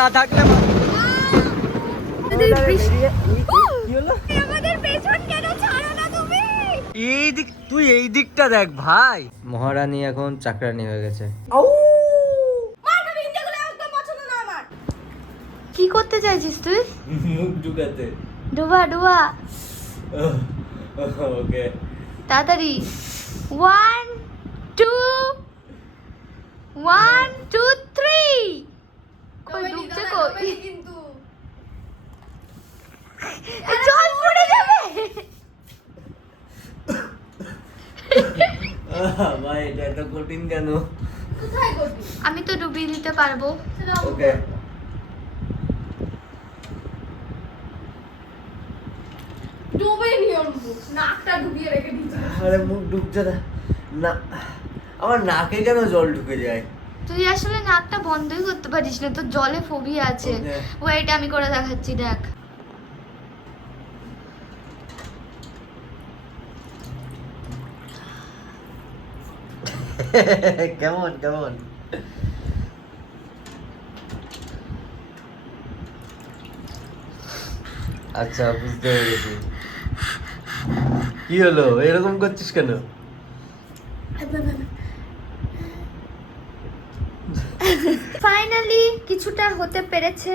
না থাকলে এই দিক, তুই এই দিকটা দেখ ভাই। মহারানী এখন চাকরানি হয়ে গেছে। কি করতে চাইছিস তুই? মুখ ঢুকাতে। ডুবা ডুবা ওকে তাড়াতাড়ি। 1 2 1 2 3 কই ডুবছে কই? কিন্তু জল পড়ে যাবে। ভাই এটা এত কঠিন কেন? কোথায় কঠিন? আমি তো ডুবিয়ে দিতে পারবো। ওকে ডুবে নিয়ম নাকটা ডুবিয়ে রেখে দিচ্ছি। আরে মুখ ডুবছে না। না আমার নাকে কেন জল ঢুকে যায়? তুই আসলে নাকটা বন্ধই করতে পারিস না, তোর জলে ফোবিয়া আছে। ওয়েট আমি করে দেখাচ্ছি, দেখ। কেমন কেমন? আচ্ছা বুঝতে পেরেছি। কি হলো এরকম করছিস কেন? ফাইনালি কিছুটা হতে পেরেছে।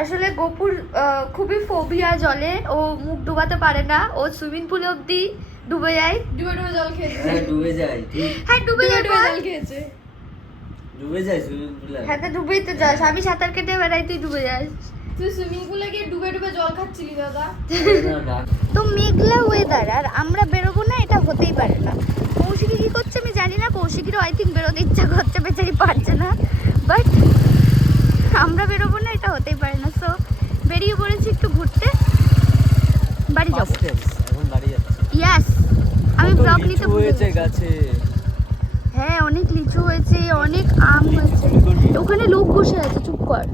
আসলে গোপুর খুবই ফোবিয়া জলে, ও মুখ ডুবাতে পারে না, ও সুইমিং পুলে অব্দি ডুবে যায়। ডুবে ডুবে জল খেয়েছে। হ্যাঁ ডুবে যায়। হ্যাঁ ডুবে যায়, জল খেয়েছে। ডুবে যায় সুইমিং পুলে? হ্যাঁ তো ডুবেই তো যাস, আমি সাঁতার কেটে বেড়াই, তুই ডুবে যাস। তুই সুইমিং পুলে গিয়ে ডুবে ডুবে জল খাচ্ছিলি দাদা। তো মেঘলা ওয়েদার আর আমরা বেরোবো না, এটা হতেই পারে না। কৌশিকি কি করছে আমি জানি না, কৌশিকিরও আই থিঙ্ক বেরোতে ইচ্ছা করছে, বেচারি পারছে না, বাট আমরা বেরোবো না, এটা হতেই পারে না। সো বেরিয়ে পড়েছি একটু ঘুরতে, বাড়ি যাবো। এখন বাড়ি যাচ্ছি। ইয়াস, আমি ব্লগ নিতে ভুলে হয়েছে গেছি। গাছে। হ্যাঁ অনেক লিচু হয়েছে, অনেক আম হয়েছে। ওখানে লোক বসে আছে, চুপ কর।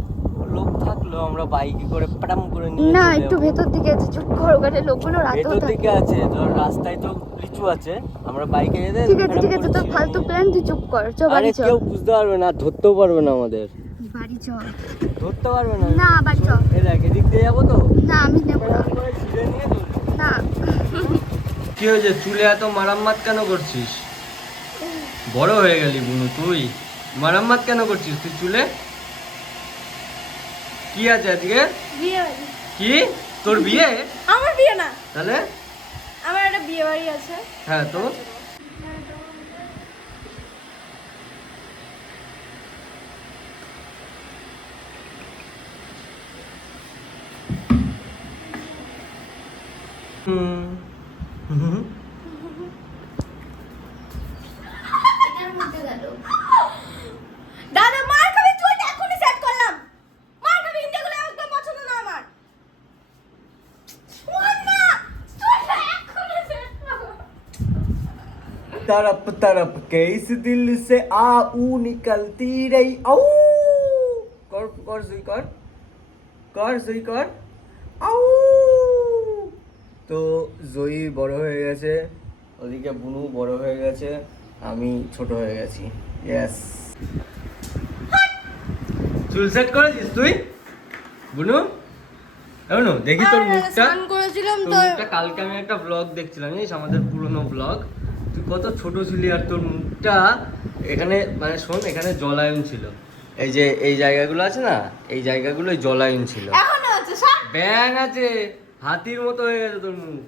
লোক থাকলো আমরা বাইকে করে পাটাম করে নিয়ে না চলে একটু যাবো। ভেতর দিকে আছে, চুপ কর। ওখানে লোকগুলো রাতেও ভেতর থাকে। দিকে আছে, ধর রাস্তায় তো লিচু আছে, আমরা বাইকে যেতে ঠিক আছে ঠিক আছে, তোর ফালতু প্ল্যান, তুই চুপ কর। চ বাড়ি চ, কেউ বুঝতে পারবে না, ধরতেও পারবে না আমাদের। বাড়ি চ। ধরতে পারবে না। না বাড়ি চ। এই দেখ এদিক দিয়ে যাবো তো। না আমি নেব না। ছিঁড়ে নিয়ে চলবো। না কি হয়েছে, চুলে এত মারাম্মাত কেন করছিস? বড় হয়ে গেলি বুনু তুই, মারাম্মাত কেন করছিস তুই চুলে? কি আছে আজকে? বিয়ে বাড়ি। কি তোর বিয়ে? আমার বিয়ে না, তাহলে? আমার একটা বিয়ে বাড়ি আছে। হ্যাঁ তো এটার মধ্যে গেল। দাদা মার খাবি তুই, এখনই সেট করলাম। মার খাবি, ইন্ডিয়াগুলো একদম পছন্দ না আমার। শোন না, তুই এখনই সেট কর। तरफ तरफ के इस दिल से आऊ निकलती रही आऊ कर कर सुई कर सुई कर आऊ। তো জয়ী বড় হয়ে গেছে, ওদিকে বুনু বড় হয়ে গেছে, আমি ছোট হয়ে গেছি। ইয়েস। চুল সেট করেছিস তুই বুনু? এমন দেখি তোর মুখটা। স্নান করেছিলাম তোর তো। মুখটা কালকে আমি একটা ব্লগ দেখছিলাম, জানিস আমাদের পুরনো ব্লগ। তুই কত ছোট ছিলি আর তোর মুখটা এখানে, মানে শোন এখানে জলায়ন ছিল, এই যে এই জায়গাগুলো আছে না, এই জায়গাগুলোই জলায়ন ছিল। এখনো আছে সব। ব্যাং আছে, হাতির মতো হয়ে গেছে তোর মুখ।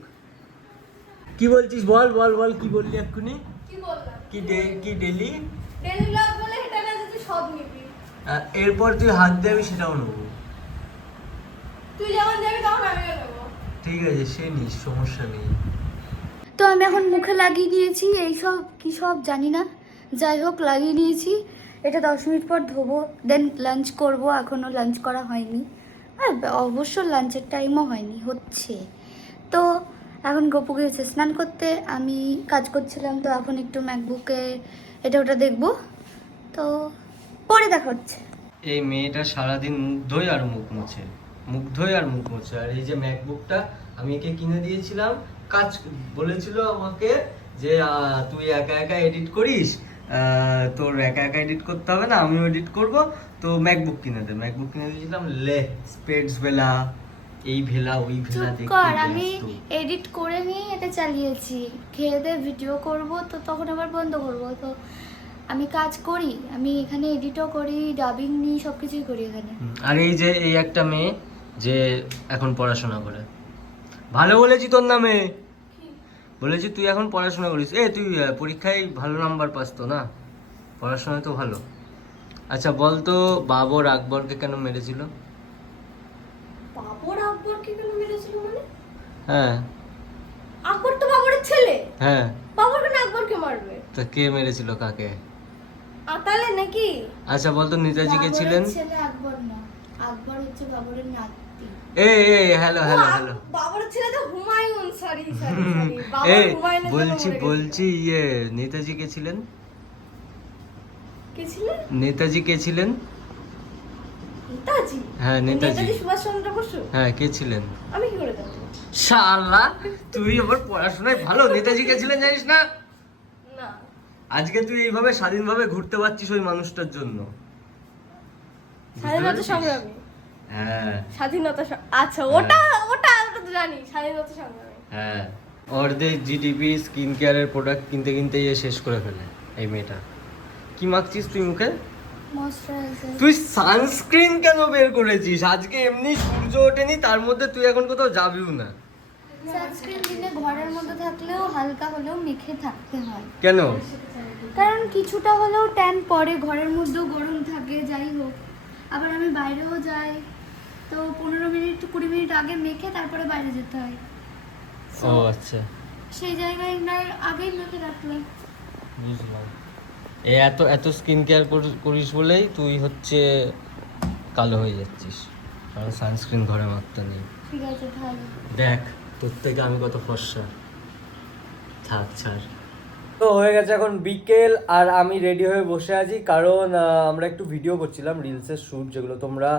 কি বলছিস বল বল বল, কি বললি এক্ষুনি? কি বললাম? কি কি ডেলি? ডেলি ব্লগ বলে এটা না যে তুই সব নিবি। এরপর তুই হাত দেবি সেটাও নেবো। তুই যেমন যাবি তখন আমিও নেবো। ঠিক আছে সে নিস, সমস্যা নেই। তো আমি এখন মুখে লাগিয়ে নিয়েছি এইসব, কি সব জানি না, যাই হোক লাগিয়ে নিয়েছি। এটা 10 মিনিট পর ধোবো, দেন লাঞ্চ করব। এখনও লাঞ্চ করা হয়নি, আর অবশ্য লাঞ্চের টাইমও হয়নি, হচ্ছে। তো এখন গপু গিয়েছে স্নান করতে, আমি কাজ করছিলাম, তো এখন একটু ম্যাকবুকে এটা ওটা দেখবো। তো পরে দেখা হচ্ছে। এই মেয়েটা সারাদিন মুখ ধোয় আর মুখ মোছে, মুখ ধোয় আর মুখ মোছে। আর এই যে ম্যাকবুকটা আমি একে কিনে দিয়েছিলাম, কাজ বলেছিল আমাকে যে তুই একা একা এডিট করিস, তোর একা একা এডিট করতে হবে না, আমিও এডিট করব, তো ম্যাকবুক কিনে দিয়েছিলাম, লে স্পেডস ভেলা, এই ভেলা ওই ভেলা চুপ কর, আমি এডিট করে নিয়ে এটা চালিয়েছি। খেয়ে দিয়ে ভিডিও করব তো তখন আবার বন্ধ করব। তো আমি কাজ করি, আমি এখানে এডিটও করি, ডাবিং নিই, সব কিছুই করি এখানে। আর এই যে এই একটা মেয়ে যে এখন পড়াশোনা করে, ভালো বলেছি তোর নামে, বলেছি তুই এখন পড়াশোনা করিস। তুই পরীক্ষায় ভালো নাম্বার পাস তো না, পড়াশোনায় তো ভালো। আচ্ছা বল তো, বাবর আকবরকে কেন মেরেছিল? বাবর আকবরকে কেন মেরেছিল মানে? হ্যাঁ আকবর তো বাবরের ছেলে। হ্যাঁ, বাবর কেন আকবরকে মারবে? তা কে মেরেছিল কাকে? আতালে নাকি? আচ্ছা বল তো, নেতাজি কে ছিলেন? বাবরের ছেলে আকবর না, আকবর হচ্ছে বাবরের নাতি। হ্যালো। বাবরের ছেলে তো হুমায়ুন, সরি বাবর হুমায়ুনের বলছি নেতাজি কে ছিলেন? কে ছিলেন? নেতাজি কে ছিলেন? নেতাজি? হ্যাঁ নেতাজি। সুভাষচন্দ্র বসু? হ্যাঁ কে ছিলেন? আমি কি করে জানবো? শালা তুই আবার পড়াশোনায় ভালো, নেতাজি কে ছিলেন জানিস না? না। আজকে তুই এইভাবে স্বাধীনভাবে ঘুরতে পারছিস ওই মানুষটার জন্য। স্বাধীনতা সংগ্রামী। হ্যাঁ আচ্ছা ওটা তো জানি, স্বাধীনতা সংগ্রামী। হ্যাঁ, অর্ধেক জিডিপি স্কিন কেয়ারের প্রোডাক্ট কিনতে কিনতে শেষ করে ফেলে এই মেয়েটা। কি মাখছিস তুই মুখে? ময়শ্চারাইজার। তুই সানস্ক্রিন কেন বের করেছিস? আজকে এমনি সূর্য ওঠেনি, তার মধ্যে তুই এখন কোথাও যাবিও না। সানস্ক্রিন দিনে ঘরের মধ্যে থাকলেও হালকা হলেও মেখে থাকতে হয়। কেন? কারণ কিছুটা হলেও ট্যান পড়ে, ঘরের মধ্যেও গরম থাকে, যাই হোক। আবার আমি বাইরেও যাই, তো 15 মিনিট 20 মিনিট আগে মেখে তারপরে বাইরে যেতে হয়। ও আচ্ছা, সেই জায়গায় নয় আগেই মেখে রাখলে। বুঝলাম। এত স্কিন কেয়ার করিস বলেই তুই হচ্ছে কালো হয়ে যাচ্ছিস, কারণ সানস্ক্রিন ঘরে মাখতে নেই। ঠিক আছে ভালো। দেখ তোর থেকে আমি কত ফর্সা। থাক ছাড়। তো হয়ে গেছে এখন বিকেল, আর আমি রেডি হয়ে বসে আছি, কারণ আমরা একটু ভিডিও করছিলাম রিলসের শ্যুট, যেগুলো তোমরা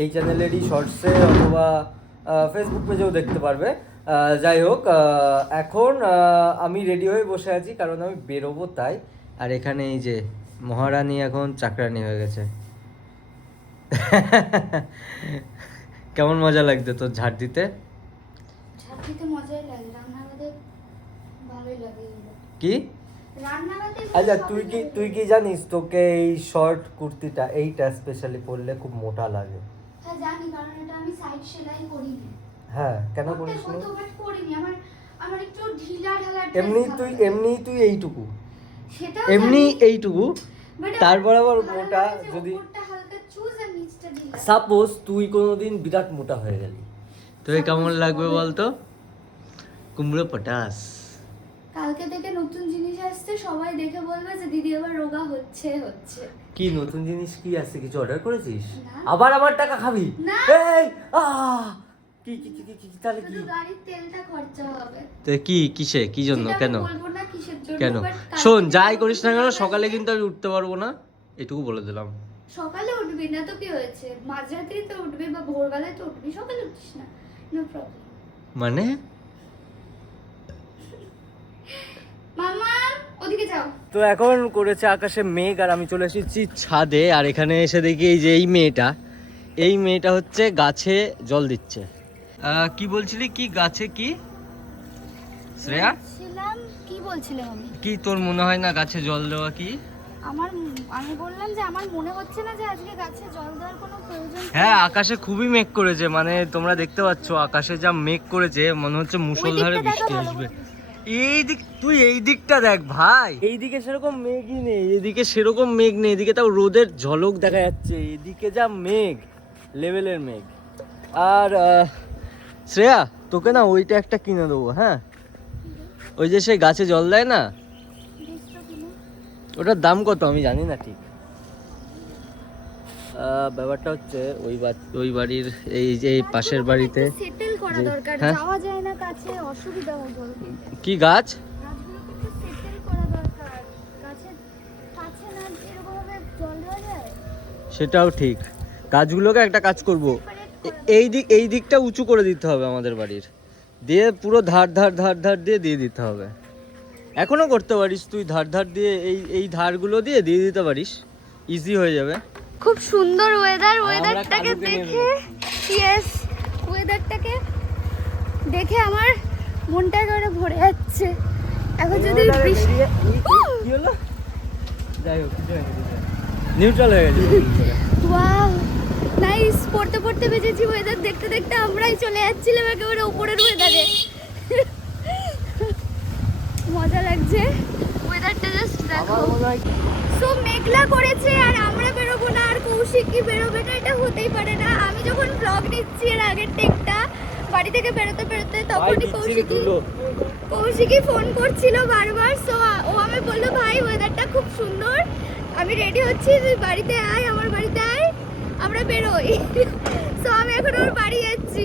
এই চ্যানেলেরই শর্টসে অথবা ফেসবুক পেজেও দেখতে পারবে। যাই হোক, এখন আমি রেডি হয়ে বসে আছি কারণ আমি বেরোবো তাই। আর এখানে এই যে মহারানী এখন চাকরানি হয়ে গেছে। কেমন মজা লাগছে তোর ঝাড় দিতে? ঝাড় দিতে মজাই লাগে, রান্নাঘরে ভালোই লাগে এগুলো। কি? রান্নাঘরে আচ্ছা তুই কি জানিস, তোকে এই শর্ট কুর্তিটা এইটা স্পেশালি পরলে খুব মোটা লাগে। হ্যাঁ জানি, কারণ এটা আমি সাইড সেলাই করিনি। হ্যাঁ, কেন করিস না? করিনি, আমার একটু ঢিলা ঢালা এমনি তুই এইটুকু, সেটা এমনি এইটুকু, তারপর আবার মোটা। যদি হালকা চুজ আর নিচটা ঢিলা। সাপোজ তুই কোনোদিন বিরাট মোটা হয়ে গেলি, তোকে কেমন লাগবে বলতো? কুমড়ো পটাশ। কালকে থেকে নতুন জিনিস আসছে, সবাই দেখে বলবে যে দিদি আবার রোগা হচ্ছে। কি নতুন জিনিস কি আসছে? কিছু অর্ডার করেছিস? না। আবার আমার টাকা খাবি? না। এই কি তাহলে কি? শুধু গাড়ির তেলটা খরচা হবে। তো কি জন্য? যেটা কেন? আমি বলবো না কিসের জন্য, কেন? but কালকে শোন, থেকে যাই করিস না কেন, সকালে সকালে কিন্তু আমি উঠতে পারবো না, এটুকু বলে দিলাম। সকালে উঠবি না তো কি হয়েছে? মাঝরাতেই তো উঠবি বা ভোরবেলায় তো উঠবি, সকালে উঠিস না, নো প্রবলেম। মানে মামা ওদিকে যাও। তো এখন করেছে আকাশে মেঘ, আর আমি চলে এসেছি ছাদে, আর এখানে এসে দেখি এই যে এই মেয়েটা হচ্ছে গাছে জল দিচ্ছে। কি বলছিলি? কি গাছে কি শ্রেয়া? কি বলছিলাম আমি? কি তোর মনে হয় না গাছে জল দেওয়া কি? আমি বললাম যে আমার মনে হচ্ছে না যে আজকে গাছে জল দেওয়ার কোনো প্রয়োজন। হ্যাঁ, আকাশে খুবই মেঘ করেছে, মানে তোমরা দেখতে পাচ্ছ আকাশে যা মেঘ করেছে, মনে হচ্ছে মুষলধারে বৃষ্টি আসবে। তুই এই দিকটা দেখ ভাই, এইদিকে সেরকম মেঘই নেই, এদিকে সেরকম মেঘ নেই, এদিকে তাও রোদের ঝলক দেখা যাচ্ছে, এদিকে যা মেঘ, লেভেলের মেঘ। আর শ্রেয়া, তোকে না ওইটা একটা কিনে দেবো। হ্যাঁ, ওই যে সে গাছে জল দেয় না, ওটার দাম কত আমি জানি না ঠিক। ব্যাপারটা হচ্ছে ওই বাড়ির এই যে পাশের বাড়িতে সেটেল করা দরকার, হ্যাঁ? যাওয়া যায় না কাছে, অসুবিধা হয় বড়। কি গাছ? গাছগুলোকে একটু সেটেল করা দরকার, গাছের কাছে না এরকম ভাবে জল দেওয়া যায়। সেটাও ঠিক, গাছগুলোকে একটা কাজ করব, এই দিকটা উঁচু করে দিতে হবে আমাদের বাড়ির, দিয়ে পুরো ধার দিয়ে দিতে হবে। এখনো করতে পারিস তুই, ধার দিয়ে এই ধারগুলো দিয়ে দিতে পারিস, ইজি হয়ে যাবে। খুব সুন্দর ওয়েদার, আমরা ওয়েদারটাকে কাজুকে নিয়ে দেখে ইয়েস ওয়েদারটাকে দেখে আমার মনটা একেবারে ভরে যাচ্ছে। এখন যদি বৃষ্টি কি হলো? যাই হোক, কিছু হয়নি, নিউট্রাল হয়ে গেছে। ওয়াও নাইস, পড়তে পড়তে বেজেছি, ওয়েদার দেখতে দেখতে আমরাই চলে যাচ্ছিলাম একেবারে উপরের ওয়েদারে। মজা লাগছে ওয়েদারটা, জাস্ট দেখো। সো মেঘলা করেছে আর আমরা বেরোবো না, আর কৌশিক কি বেরোবে না, এটা হতেই পারে না। আমি যখন ব্লগ নিচ্ছি এর আগের টেকটা বাড়ি থেকে বেরোতে বেরোতে তখনই কৌশিকই ফোন করছিল বারবার। সো ও আমি বললো ভাই ওয়েদারটা খুব সুন্দর, আমি রেডি হচ্ছি, তুই বাড়িতে আয়, আমার বাড়িতে আয়, আমরা বেরোই। সো আমি এখন ওর বাড়ি যাচ্ছি,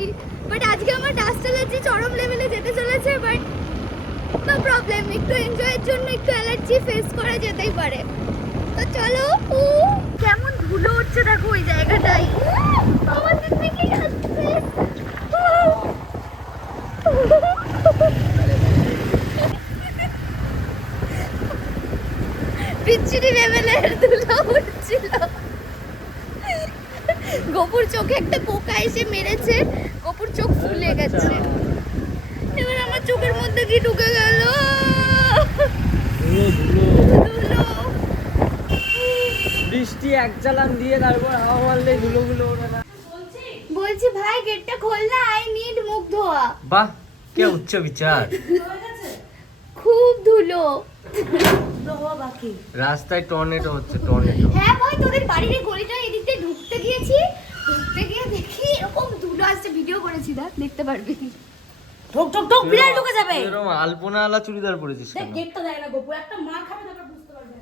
বাট আজকে আমার ডাস্ট অ্যালার্জি চরম লেভেলে যেতে চলেছে, বাট নো প্রবলেম, একটু এনজয়ের জন্য একটু অ্যালার্জি ফেস করা যেতেই পারে। তো চলো। কেমন ধুলো উঠছে দেখো ওই জায়গাটাই, আমাদের থেকে আসছে। বিচ্ছিরি লেভেলের ধুলো উঠছিল। গোপুর চোখে একটা পোকা এসে মেরেছে, গোপুর চোখ ফুলে গেছে। এবার আমার চোখের মধ্যে কি ঢুকে গেল, ধুলো। বৃষ্টি এক চালান দিয়ে তারপর হাওয়া মারলে ধুলোগুলো ওঠে না। বলছি ভাই গেটটা খোল না, আই নিড মুখ ধোয়া। বাহ, কে উচ্চ বিচার। খুব ধুলো, রাস্তায় টর্নেডো হচ্ছে, টর্নেডো। হ্যাঁ ভাই তোদের বাড়ির এই গলিটা এদিক দিয়ে ঢুকতে গিয়েছি, ঢুকতে গিয়ে দেখি এরকম ধুলো আসছে, ভিডিও করেছি, দেখ দেখতে পারবি। ঢোক ঢোক ঢোক, বিড়াল ঢুকে যাবে। এরকম আলপনাওয়ালা চুড়িদার পরেছিস দেখ কেন? গেটটা দেয় না গোপু, একটা মার খাবে তারপর বুঝতে পারবে।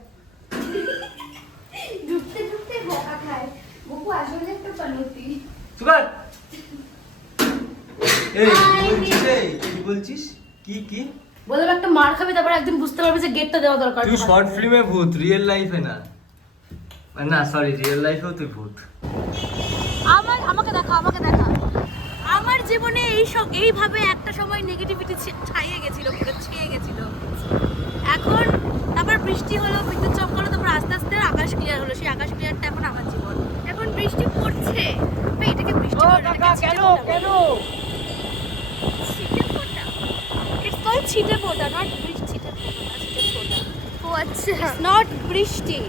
ঢুকতে ঢুকতে বকা খায়, গপু আসলে একটা পানতি। সুগার, এই Hi, বলছিস, এই কি বলছিস? কি বললাম একটা মার খাবে তারপর একদিন বুঝতে পারবে যে গেটটা দেওয়া দরকার। তুই শর্ট ফিল্মে ভূত, রিয়েল লাইফে না। না সরি, রিয়েল লাইফেও তুই ভূত। আমাকে দেখা, আমার জীবনে এইভাবে একটা সময় নেগেটিভিটি ছাইয়ে গেছিল, পুরো ছেয়ে গেছিল। এখন তারপর বৃষ্টি হলো, বিদ্যুৎ চমকালো, তারপর আস্তে আস্তে আকাশ ক্লিয়ার হলো। সেই আকাশ ক্লিয়ারটা এখন আমার জীবন। এখন বৃষ্টি পড়ছে, ভাই, এটাকে বৃষ্টি বলে না, এটাকে ছিটে ফোঁটা। It's called ছিটে ফোঁটা, not বৃষ্টি। ছিটে ফোঁটা। ও আচ্ছা, It's not বৃষ্টি।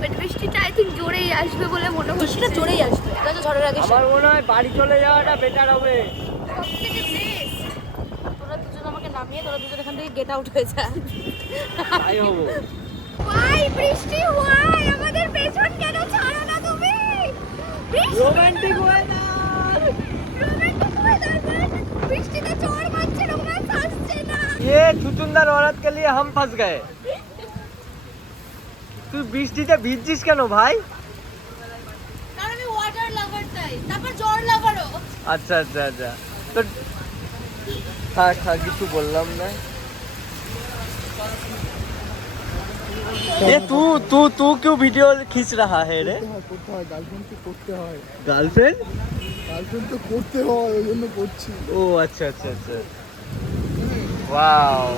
বাট বৃষ্টিটা আই থিঙ্ক জোরেই আসবে বলে মনে হচ্ছে। বৃষ্টিটা জোরেই আসবে, এটা তো ঝড়ের আগে। আমার মনে হয় বাড়ি চলে যাওয়াটা বেটার হবে। সবথেকে বেস্ট। তোরা দুজন আমাকে নামিয়ে, তোরা দুজন এখান থেকে গেট আউট হয়ে যা। তাই হবো। ভাই বৃষ্টি হয়, আমাদের পেছন কেন ছাড়ো না তুমি? Romantic weather. রোমান্টিক ওয়েদার, বৃষ্টিতে চড় মারছে, রোমান্স আসছে না। ये चुचुंदर औरत के लिए हम फंस गए। তুই বৃষ্টিতে ভিজছিস কেন ভাই? কারণ আমি ওয়াটার লাভার, তাই। তারপর জ্বর লাভারও। अच्छा तो থাক কিছু বললাম না। ये तू क्यों वीडियो खींच रहा है रे? গার্লফ্রেন্ড তো করতে হয়, গার্লফ্রেন্ড গার্লফ্রেন্ড তো করতে হয়, ওই জন্য করছি। ও আচ্ছা ওয়াও।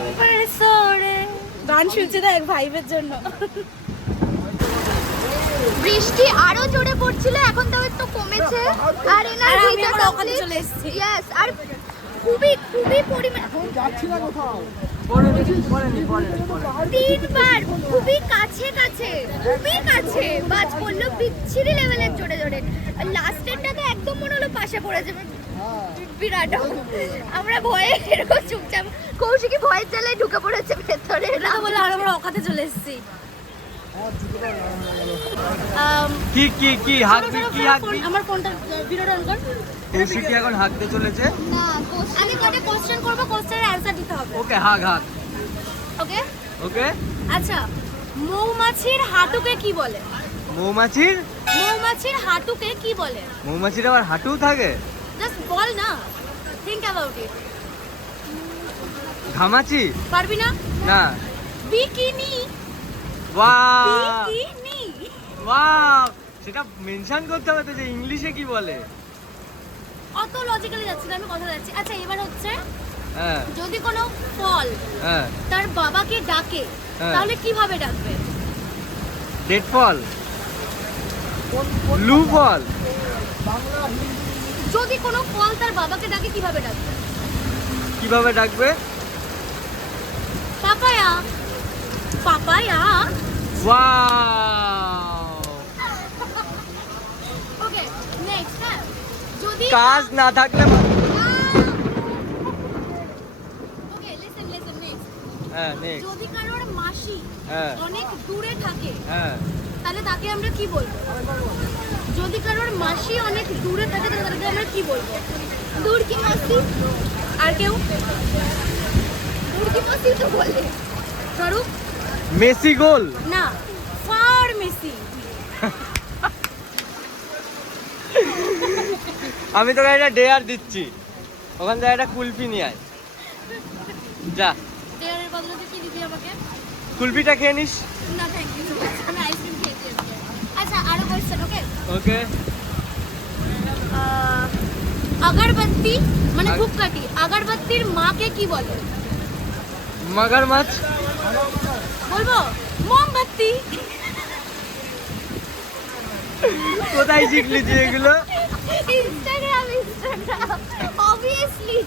গান শুনছে দেখ ভাইবের জন্য। বৃষ্টি আরো জোরে পড়ছিল, এখন তো একটু কমেছে। আর আর আমি আবার ওখানে চলে এসেছি। ইয়েস, আর খুবই পরিমাণ এখন যাচ্ছি না কোথাও। তিনবার খুবই কাছে বাজ পড়লো, বিচ্ছিরি লেভেলের জোরে আর লাস্টেরটাতে একদম মনে হলো পাশে পড়ে যাবে, বিরাট। আমরা ভয়ে এরকম চুপচাপ, কৌশিকী ভয়ের জ্বালায় ঢুকে পড়েছে ভেতরে। না বলে আর আমরা ওখানে চলে এসেছি। কি হাঁকবি? আমার ফোনটা ভিডিও অন কর। কৌশিকী এখন হাঁকতে চলেছে। আমি কটা কোশ্চেন করব, কোশ্চেনের অ্যানসার দিতে হবে। ওকে হাঁক। ওকে আচ্ছা, মৌমাছির হাঁটুকে কি বলে? মৌমাছির হাঁটুকে কি বলে? মৌমাছির আবার হাঁটু থাকে? জাস্ট বল না, থিংক অ্যাবাউট ইট। ঘামাচি? পারবি না? না। বিকিনি। ওয়াও, সেটা মেনশন করতে হবে তো যে ইংলিশে কি বলে। অত লজিক্যালি যাচ্ছে না, আমি কথা যাচ্ছি। আচ্ছা এবার হচ্ছে, হ্যাঁ যদি কোনো ফল হ্যাঁ তার বাবাকে ডাকে, হ্যাঁ। তাহলে কিভাবে ডাকবে? Dead fall. Blue ball. যদি কোনো ফল তার বাবাকে ডাকে কিভাবে ডাকবে? কিভাবে ডাকবে? Papaya. Papaya. Wow, okay next. হ্যাঁ, যদি কাজ না থাকলে ওকে লিসেন নেক্সট। হ্যাঁ নেক্সট। যদি কারোর মাসি হ্যাঁ অনেক দূরে থাকে হ্যাঁ, তাহলে তাকে আমরা কি বলবো? যদি কারোর মাসি অনেক দূরে থাকে তাহলে তাকে আমরা কি বলবো? দূর কি মাসি? আর কেউ? দূর কি মাসি তো বলে। স্বরূপ? মেসি গোল। না, ফার মেসি। আমি তোকে একটা ডেয়ার দিচ্ছি, ওখান থেকে একটা কুলফি নিয়ে আয়। যা, ডেয়ারের বদলে কি দিবি আমাকে? কুলফিটা খেয়ে নিস। না থ্যাংক ইউ সো মাচ, আমি আইসক্রিম খেয়েছি আজকে। আচ্ছা আরো কোয়েশ্চেন। ওকে, ওকে। আগরবাতি মানে ধূপকাঠি, আগরবাতির মাকে কি বলে? মাগারমাছ। বলবো মোমবাতি। কোথায় শিখলি তুই এগুলো? Instagram obviously.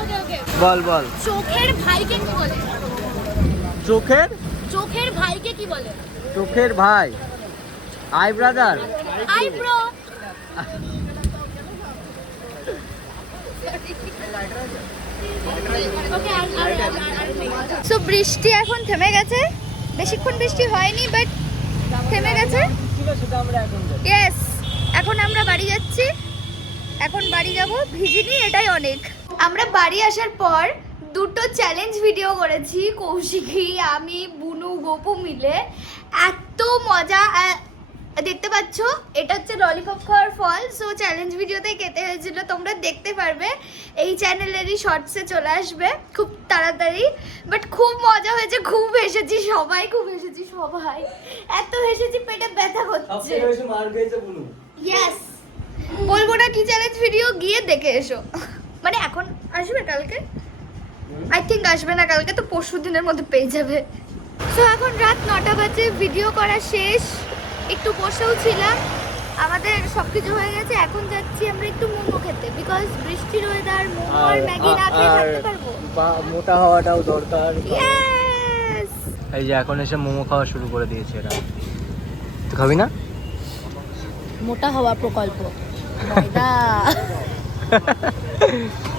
ওকে ওকে, বল বল। চোখের ভাইকে কি বলে? চোখের? চোখের ভাইকে কি বলে? চোখের ভাই, I brother. Eyebrow. Okay so বৃষ্টি এখন থেমে গেছে, বেশিক্ষণ বৃষ্টি হয়নি বাট থেমে গেছে। ইয়েস, এখন আমরা বাড়ি যাচ্ছি, এখন বাড়ি যাব, ভিজিনি এটাই অনেক। আমরা বাড়ি আসার পর দুটো চ্যালেঞ্জ ভিডিও করেছি, কৌশিকী, আমি, বুনু, গোপু মিলে। এত মজা, দেখতে পাচ্ছ এটা হচ্ছে ললিপপ খাওয়ার ফল। সো চ্যালেঞ্জ ভিডিওতেই খেতে হয়েছিল, তোমরা দেখতে পারবে, এই চ্যানেলেরই শর্টসে চলে আসবে খুব তাড়াতাড়ি। বাট খুব মজা হয়েছে, খুব হেসেছি সবাই, খুব হেসেছি সবাই, এত হেসেছি পেটে ব্যথা হচ্ছে। ইয়েস, বলবো না কি চ্যালেঞ্জ ভিডিও, গিয়ে দেখে এসো। মানে এখন আসবে, কালকে আই থিঙ্ক আসবে না, কালকে তো পরশু দিনের মধ্যে পেয়ে যাবে। সো এখন রাত 9টা বাজে, ভিডিও করা শেষ, একটু বসেও ছিলাম, আমাদের সব কিছু হয়ে গেছে। এখন যাচ্ছি আমরা একটু মোমো খেতে, বিকজ বৃষ্টির ওয়েদার, মোমো আর ম্যাগি না খেয়ে থাকতে পারবো। মোটা হওয়াটাও দরকার। ইয়েস, এই যে এখন এসে মোমো খাওয়া শুরু করে দিয়েছে এরা। তুই খাবি না? মোটা হওয়া প্রকল্প ময়দা।